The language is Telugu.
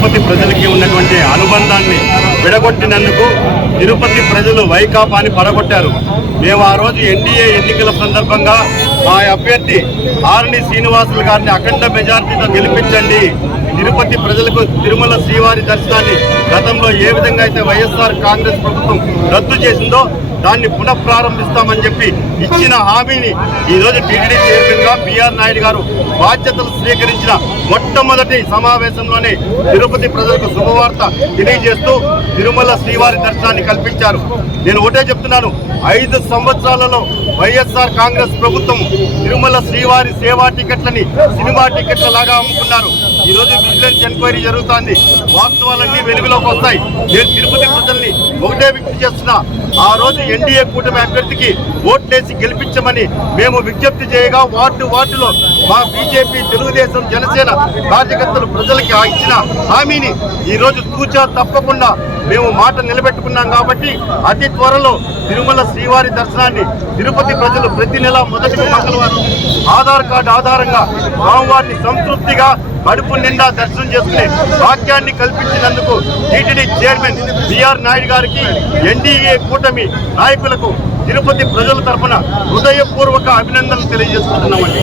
తిరుపతి ప్రజలకి ఉన్నటువంటి అనుబంధాన్ని విడగొట్టినందుకు తిరుపతి ప్రజలు వైకాపాని పడగొట్టారు. మేము ఆ రోజు ఎన్డీఏ ఎన్నికల సందర్భంగా మా అభ్యర్థి ఆర్ని శ్రీనివాసులు గారిని అఖండ మెజార్టీతో గెలిపించండి, తిరుపతి ప్రజలకు తిరుమల శ్రీవారి దర్శనాన్ని గతంలో ఏ విధంగా అయితే వైఎస్ఆర్ కాంగ్రెస్ ప్రభుత్వం రద్దు చేసిందో దాన్ని పునఃప్రారంభిస్తామని చెప్పి ఇచ్చిన హామీని ఈరోజు టీటీడీ చైర్మన్గా బిఆర్ నాయుడు గారు బాధ్యతలు స్వీకరించిన మొట్టమొదటి సమావేశంలోనే తిరుపతి ప్రజలకు శుభవార్త తెలియజేస్తూ తిరుమల శ్రీవారి దర్శనాన్ని కల్పించారు. నేను ఒకటే చెప్తున్నాను, 5 సంవత్సరాలలో వైఎస్ఆర్ కాంగ్రెస్ ప్రభుత్వం తిరుమల శ్రీవారి సేవా టికెట్లని సినిమా టికెట్ల లాగా అమ్ముకున్నారు. ఈరోజు విజిలెన్స్ ఎంక్వైరీ జరుగుతోంది, వాస్తవాలన్నీ వెలుగులోకి వస్తాయి. నేను తిరుపతి ప్రజల్ని ఒకటే విజ్ఞప్తి చేస్తున్నా, ఆ రోజు ఎన్డీఏ కూటమి అభ్యర్థికి ఓట్లేసి గెలిపించమని మేము విజ్ఞప్తి చేయగా వార్డులో మా బీజేపీ, తెలుగుదేశం, జనసేన కార్యకర్తలు ప్రజలకి ఇచ్చిన హామీని ఈరోజు తూచా తప్పకుండా మేము మాట నిలబెట్టుకున్నాం. కాబట్టి అతి త్వరలో తిరుమల శ్రీవారి దర్శనాన్ని తిరుపతి ప్రజలు ప్రతి నెల మొదటి మంగళవారం ఆధార్ కార్డు ఆధారంగా స్వామివారిని సంతృప్తిగా కడుపు నిండా దర్శనం చేసుకునే భాగ్యాన్ని కల్పించినందుకు టీటీడీ చైర్మన్ బిఆర్ నాయుడు గారికి, ఎన్డీఏ కూటమి నాయకులకు తిరుపతి ప్రజల తరఫున హృదయపూర్వక అభినందనలు తెలియజేస్తున్నామండి.